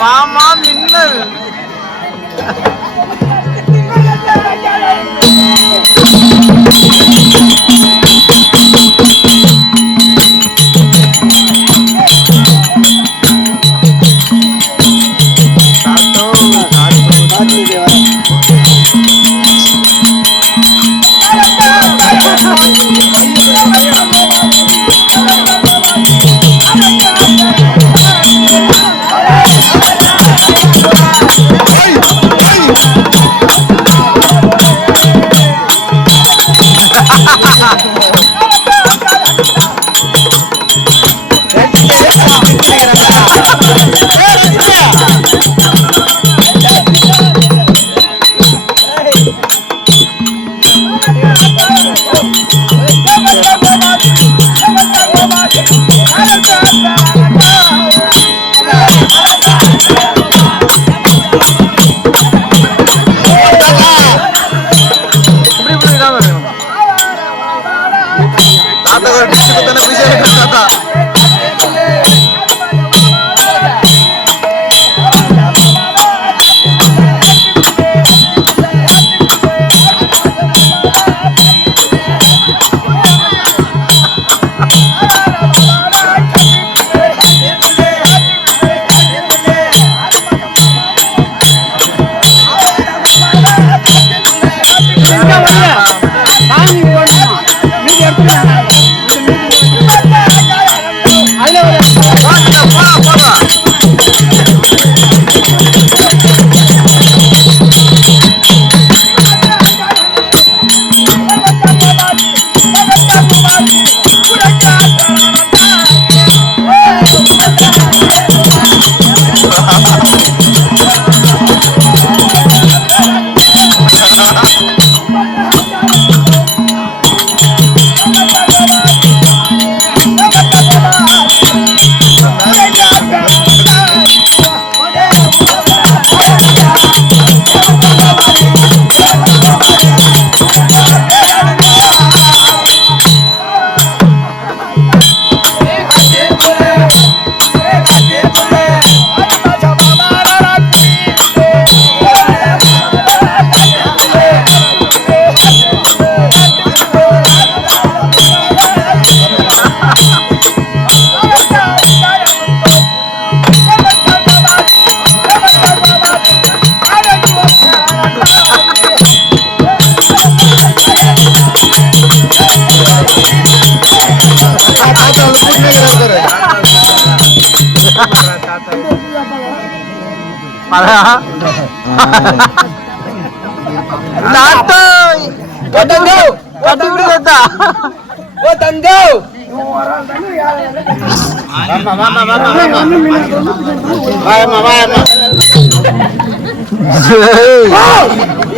மாமா மின்னல். இப்படி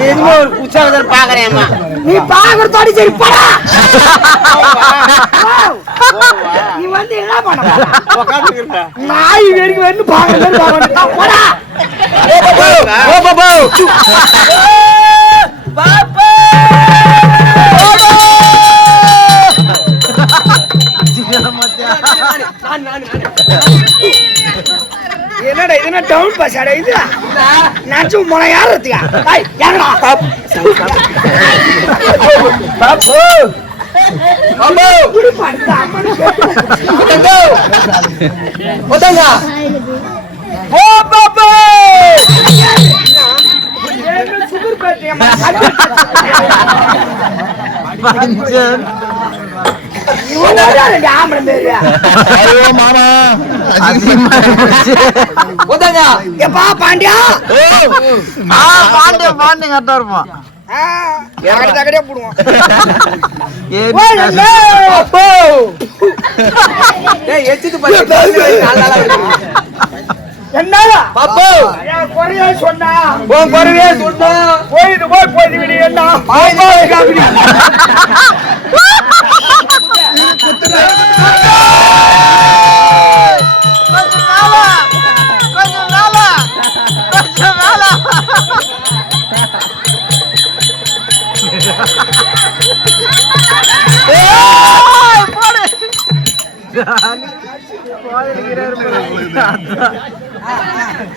என்னமோ உற்சாகத்தில் பாக்குறேன் நீ பாக்குறதோட சரி போடா நீ வந்து என்ன பண்ண நாய் பாக்குறது பாக்கணும் போடா என்னடா இது? என்ன டவுன் பஸ் அட இது பாப்பு பாப்பு இப்படி படுத்தா அம்மனு தங்கோ ஓதங்க ஓ பாப்பு ஐயோ மாமா எப்பா பாண்டியா பாண்டிய பாண்டிய கரெக்டா இருப்பான் தகடி தகடியா போடுவோம் எச்சிட்டு பாரு என்னால அப்போ குறைய சொன்னா. போய் போயிட்டு என்ன?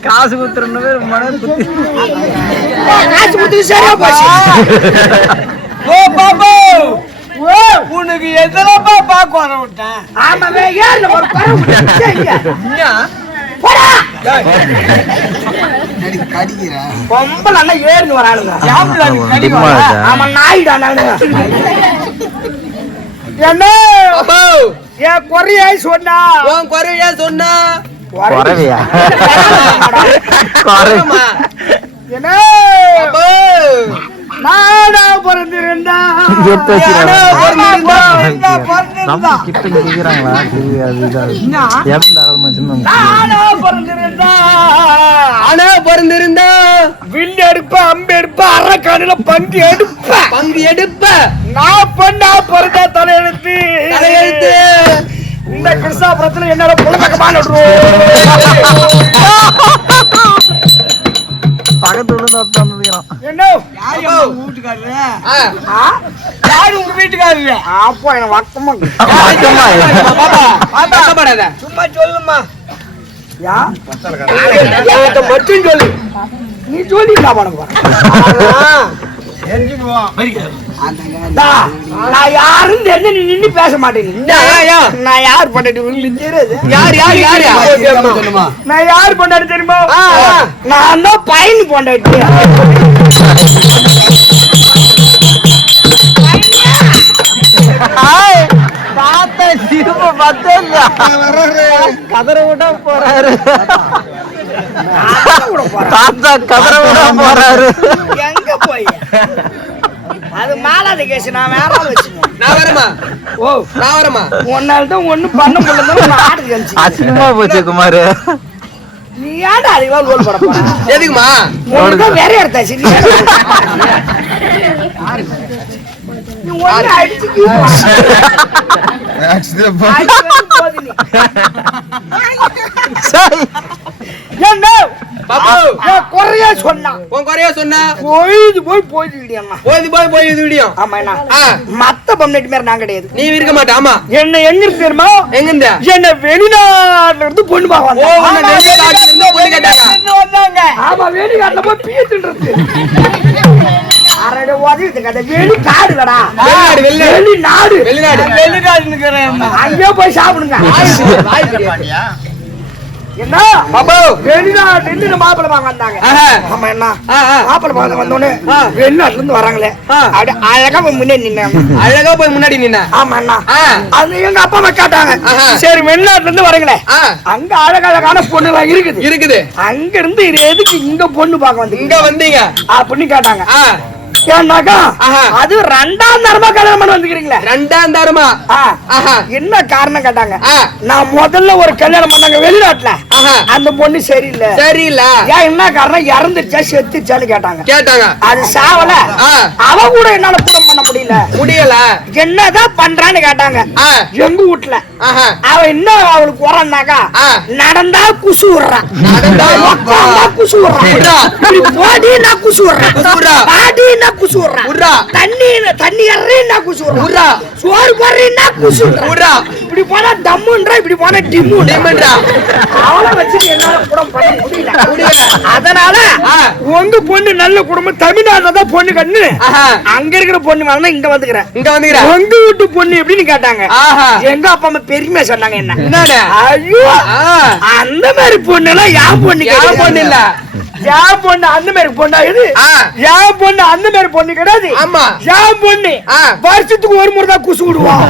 காசு குத்துறன்னு மன குத்தி காசு குத்தி சரியா போச்சு. ஓ பாபு! ஓ! உனக்கு எத்தனைப்பா பாக்கு வர விட்டேன் ஆமாவே ஏர்ல ஒரு போடா! கடிக்கிறா? பொம்பளை அண்ணா சும்மா வர இருக்கா? ஆமா நாயிடா நானு. என்ன? என் குறையாய் சொன்னா. உன் குறையா சொன்னா. குறவையா? நானா பிறந்திருந்தா. கிட்ட கேக்குறாங்களா ஆனா பிறந்திருந்தா. வில் எடுப்ப அம்பு எடுப்ப அரக்காணில பங்கு எடுப்ப. பங்கு எடுப்ப. நான் பண்ணா பிறந்தா தலையெழுத்து. தலையெழுத்து. இந்த கிருஷ்ணாபுரத்துல என்னோட என்ன? வீட்டுக்காரரு? ஆ? யாரு உங்க வீட்டுக்காரரு? அப்போ வக்கமா கஷ்டப்படாத சும்மா சொல்லுமா மட்டும் சொல்லு. நீ பண்ணுங்க நான் யாருன்னு தெரிஞ்சு நீ நின்னு பேச மாட்டேங்க. நான் யார் பண்ணாட்டி யார் யார் யார் நான் யார் பண்ணாடி தெரியுமா. நான் தான் பையன் பொண்டாட்டி. பார்த்தா திரும்ப பார்த்தா கதற விட போறாரு. தாத்தா கதற விட போறாரு. எங்க போய்? அது மாலாத கேஸ் நான் வேற வச்சுக்கேன் நான் வரமா ஓ நான் வரமா உன்னால தான் ஒண்ணும் பண்ண முடியல நான் ஆட்டுக்கு அனுப்பிச்சு அசிங்கமா போச்சு குமார். நீ ஏன்டா அதிகமா கோல் போட போற? எதுக்குமா? உனக்கு வேற எடுத்தாச்சு நீ நீ ஒண்ணு அடிச்சு அடிச்சு போது நீ. என்ன? பாபு. நான் குறையா சொன்னான் உன் குறையா சொன்னா. பொழுது போய் போயிட்டு போய் போய் போய் இது விடியும் ஆமா என்ன. மத்த பொம்னெட்டு மாதிரி நான் கிடையாது. நீ இருக்க மாட்ட ஆமா. என்ன எங்க இருக்கு தெரியுமா? எங்க இருந்த என்ன வெளிநாட்டுல இருந்து பொண்ணு பார்க்க ஓ வந்தாங்க. வெளிநாட்டுல இருந்து பொண்ணு கேட்டாங்க. ஆமா வெளிநாட்டுல போய் பீத்துட்டு அரடை உதவிது கதை வெளிக்காடுலடா வெளிநாடு, வெளிநாடு. வெளிநாடு. வெளிநாடு. வெளிநாடு அங்கேயே போய் சாப்பிடுங்க. என்ன? வெளிநாட்டுல இருந்து மாப்பிள்ளை பார்க்க வந்தாங்க. ஆமா என்ன. மாப்பிள்ளை பார்க்க வந்தோடனே. வெளிநாட்டுல இருந்து வராங்களே. அப்படி அழகா போய் முன்னே நின்னாங்க அழகா போய் முன்னாடி நின்ன. ஆமா ஆ. அது எங்க அப்பா அம்மா கேட்டாங்க. சரி வெளிநாட்டுல இருந்து வரங்களே. அங்க அழகழகான பொண்ணு எல்லாம் இருக்குது. இருக்குது. அங்க இருந்து எதுக்கு இங்க பொண்ணு பார்க்க வந்து இங்க வந்தீங்க. அப்படின்னு கேட்டாங்க. ஏன்னாக்கா. அது ரெண்டாம் தரமா கல்யாணம் பண்ணி வந்துக்கிறீங்களே ரெண்டாம் தரமா என்ன காரணம் கேட்டாங்க. நான் முதல்ல ஒரு கல்யாணம் பண்ணாங்க வெளிநாட்டுல. அந்த பொண்ணு சரியில்லை. சரியில்ல. ஏன் என்ன காரணம்? இறந்துருச்சா செத்துச்சான்னு கேட்டாங்க. கேட்டாங்க. அது சாவல. அவ கூட என்னால குடம் பண்ண முடியல. முடியல. என்னதான் பண்றான்னு கேட்டாங்க. எங்க வீட்டுல அவ என்ன அவளுக்கு உரம்னாக்கா. நடந்தா குசு விடுறான் நடந்தா? உட்கார்ந்தா குசு விடுறான் போடினா குசு விடுறான். பாடினா குசு விடுறான் விட்றா. தண்ணி தண்ணி எறீனா குசு விடுறான் விட்றா. சோறு போடுறீன்னா குசு விடுறான் விட்றா. இப்படி போனா டம்முன்றா இப்படி போனா டிம்மு டிம்முன்றா. அவளை வச்சுட்டு என்னால குடம் பண்ண முடியல முடியல. அதனால. உங்க பொண்ணு நல்ல குடும்பம் தமிழ்நாட்டுல தான் பொண்ணு கண்ணு அங்க இருக்கிற பொண்ணு வேணா இங்க வந்துக்கிறேன் இங்க வந்துக்கிற உங்க வீட்டு பொண்ணு எப்படின்னு கேட்டாங்க எங்க அப்பா அம்மா பெருமையா சொன்னாங்க என்ன என்னடா ஐயோ அந்த மாதிரி பொண்ணு எல்லாம் என் பொண்ணு என். பொண்ணு இல்ல. என் பொண்ணு அந்த மாதிரி பொண்ணா இது. என் பொண்ணு அந்த மாதிரி பொண்ணு கிடையாது ஆமா. என் பொண்ணு. வருஷத்துக்கு ஒரு முறை தான் குசு விடுவான்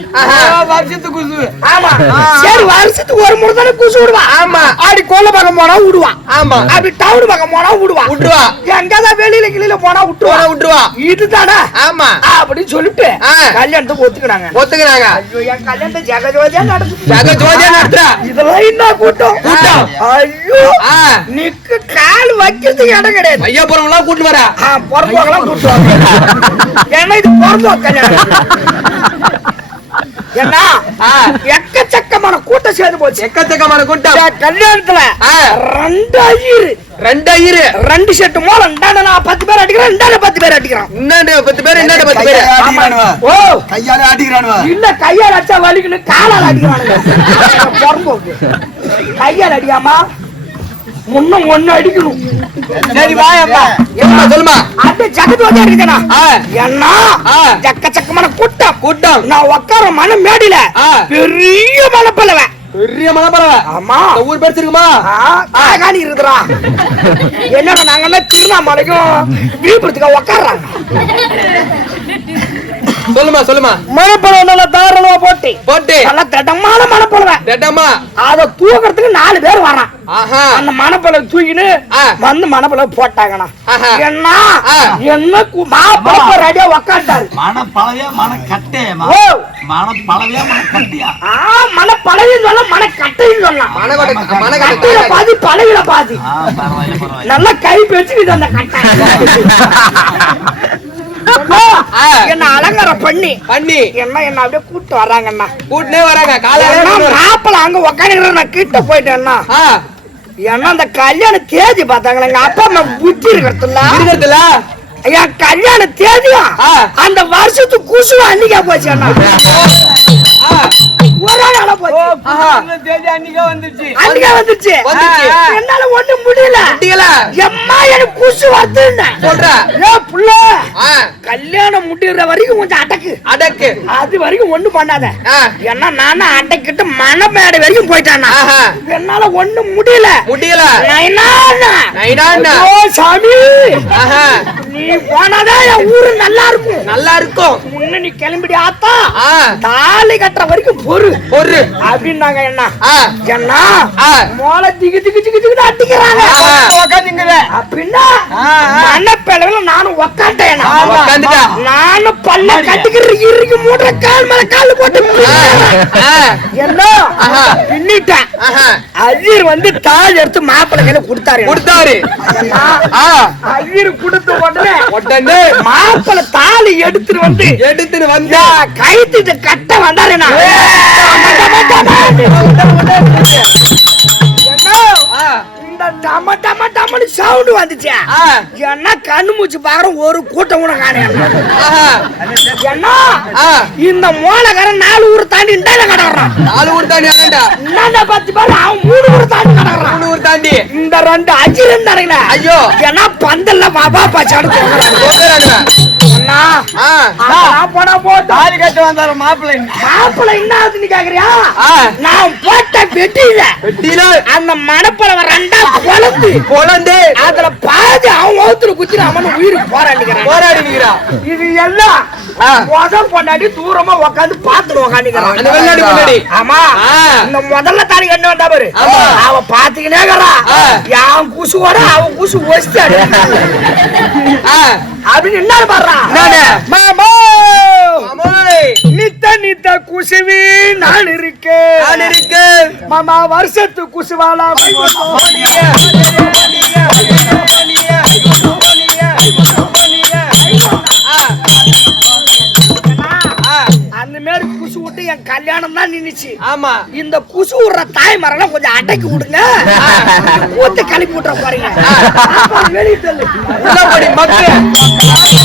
வருஷத்துக்கு குசு. ஆமா. சரி வருஷத்துக்கு ஒரு முறை தானே குசு விடுவான் ஆமா. அப்படி கோல பக்கம் போனா விடுவான் ஆமா. அப்படி டவுன் பக்கம் போனா விடுவான் விட்டுருவா. எங்கதான் வெளியில கிளியில போனா போன விட்டுருவான் விட்டுருவா இதுதானே ஆமா. அப்படின்னு சொல்லிட்டு. கல்யாணத்துக்கு ஒத்துக்கிறாங்க கல்யாணத்தை ஜெகஜோதியா நடந்து ஜக ஜோதியா நடத்துறா. இதெல்லாம் என்ன கூட்டம்? கூட்டம். ஐயோ ஆ. நிக்கு கால் வைக்கிறதுக்கு இடம் கிடையாது. கூட்டு வரா. ஆ, பிறந்தவங்களாம் கூட்டுவாங்க ஏன்னா இது கல்யாணம். என்ன. எக்கச்சக்கமான கூட்டம் சேர்ந்து போச்சு. எக்கச்சக்கமான கூட்டம். கல்யாணத்துல ஆ. ரெண்டு ஐயரு. ரெண்டு செட்டு மூலம் இந்தாண்ட நான் பத்து பேர் அடிக்கிறேன் இந்தாண்ட பத்து பேர் அடிக்கிறான். இன்னாண்டு பத்து பேர் இன்னாண்டு பத்து பேர். ஓ. கையால அடிக்கிறானுவ? இல்ல கையால் அடிச்சா வலிக்கணும் காலால் அடிக்கிறானுங்க. கையால் அடிக்காமா முன்னும் ஒண்ணு அடிக்கணும். சரி வாயப்பா. என்ன சொல்லுமா அது ஜகத்து வந்து ஆ. என்ன ஆ. எக்கச்சக்கமான கூட்டம். கூட்டம். நான் உட்கார மன மேடியில ஆ. பெரிய மனப்பலவன் பெரிய மனப்பறவை ஆமா. இந்த ஊர் பேர் இருக்குமா காணி இருக்குதுடா. என்னடா நாங்க எல்லாம் திருவண்ணாமலைக்கும் விழுப்புரத்துக்கு உட்காடுறாங்க சொல்லுமா சொல்லுமா. மனப்பழம் நல்லா தாராளமா போட்டு. போட்டு. நல்லா திடமான மனப்பழவன் ரெட்டம்மா அத தூக்கிறதுக்கு நாலு பேர் வரான் அந்த மணப்பழம் தூக்கின்னு. வந்து மணப்பழம் போட்டாங்கண்ணா. என்ன. என்ன மாப்பிள்ள ரெடியா உக்காண்டாரு மன பழவையா மன கட்டையா ஓ மன பழவையா மன கட்டியா ஆ மன பழவின்னு சொல்ல மன கட்டைன்னு சொல்லலாம் மனகோட்டை கட்டையில மனகோட்டை பாதி. பழவில பாதி நல்லா கை பெச்சுக்கிட்டு அந்த கட்டை. என்ன அலங்காரம் பண்ணி. பண்ணி. என்ன என்ன அப்படியே கூட்டு வர்றாங்கண்ணா கூட்டினே வராங்க. காலையில மாப்பிள்ள அங்க உக்காந்துக்கிற நான் கிட்ட போயிட்டேன்னா ஏன்னா அந்த கல்யாண தேதி பார்த்தாங்களா? எங்க அப்பா அம்மா புத்தி இருக்கிறதுல. இருக்கிறதுல? என் கல்யாண தேதியா. அந்த வருஷத்துக்கு குசு அன்னைக்கா போச்சு ஒரு நாளா போச்சு? ஆஹா. அன்னைக்கே வந்துச்சு வந்துச்சு. என்னால ஒண்ணும் முடியல. முடியல. எம்மா எனக்கு குசு வருதுன்னு. சொல்ற. ஏ புள்ள. ஆ. கல்யாணம் முடியற வரைக்கும் கொஞ்சம் அடக்கு. அடக்கு. அது வரைக்கும் ஒண்ணும் பண்ணாத. ஆ. ஏன்னா நானும் அடைக்கிட்டு மனமேடை வரைக்கும் போயிட்டானா. என்னால ஒண்ணும் முடியல. முடியல. சாமி. நீ போனாதான் என் ஊரு நல்லா இருக்கும். நல்லா இருக்கும். முன்ன நீ கிளம்பிடி ஆத்தா தாலி கட்டுற வரைக்கும் பொறு. ஒரு அப்படின்னாங்க என்ன என்ன மோளை திகு திகு திகு திகு அடிக்கிறாங்க. ஆ. உக்காந்துங்கத அப்படின்னா மண்ணப்பிளவுல நானும் உக்காண்டேன். நானும் பல்ல கட்டிக்கிற இறுக்கி மூடுற கால் மேல கால் போட்டு என்ன. பின்னிட்டேன். அஜீர் வந்து தாள் எடுத்து மாப்பிள்ளை கையில கொடுத்தாரு. கொடுத்தாரு. அஜீர் கொடுத்த உடனே உடனே மாப்பிள்ளை தாலி எடுத்துட்டு வந்து எடுத்துட்டு வந்து. கைத்திட்டு கட்ட ஆ இந்த டம டம டமனு சவுண்ட் வந்துச்சு என்ன கண்ணு மூச்சு பாக்குற ஒரு கூட்டம் கூட ஆஹா என்ன இந்த மோளக்காரன் நாலு ஊர் தாண்டி இண்டால கடறான் நாலு ஊர் தாண்டி என்னடா பத்து பேர் அவன் மூணு ஊர் தாண்டி கடறான் மூணு ஊர் தாண்டி இந்த ரெண்டு அஜி ரெண்டு அடையில. ஐயோ. ஏன்னா பந்தல்ல பாபா பாச்சாடு போகிறானுங்க அண்ணா போனா போட்டோம் தாலி கட்ட வந்தாரு மாப்பிள்ளை. மாப்பிள்ளை என்ன ஆகுதுன்னு கேக்குறியா? நான் போட்ட வெட்டியில அந்த மணப்பழம் ரெண்டா பொழந்து அதுல பாதி அவன் குத்தி அவன் உயிருக்கு போராடிக்கிறான். போராடி நிக்கிறா இது எல்லாம். முதல் பொண்டாட்டி தூரமா உட்காந்து பாத்துட்டு உக்காந்துக்கிறான். ஆமா. இந்த முதல்ல தாலி கண்டு வந்தா பாரு. ஆமா. அவ பாத்துக்கினே இருக்கிறா. ஆ. என் குசுவோட அவன் குசு ஒசிச்சு அப்படின்னு என்ன என்னது? மாமா நித்த நித்த குசுவி நான் இருக்கேன் நான் இருக்கேன் மாமா வருஷத்து குசுவாலா அந்த மாதிரி குசு விட்டு என் கல்யாணம் தான் நின்னுச்சு ஆமா இந்த குசு விடுற தாய் மரம் கொஞ்சம் அடக்கி விடுங்க ஊத்து கிளப்பி விட்டுற பாருங்க வெளியே தள்ளு உள்ளபடி மக்கள் やっキ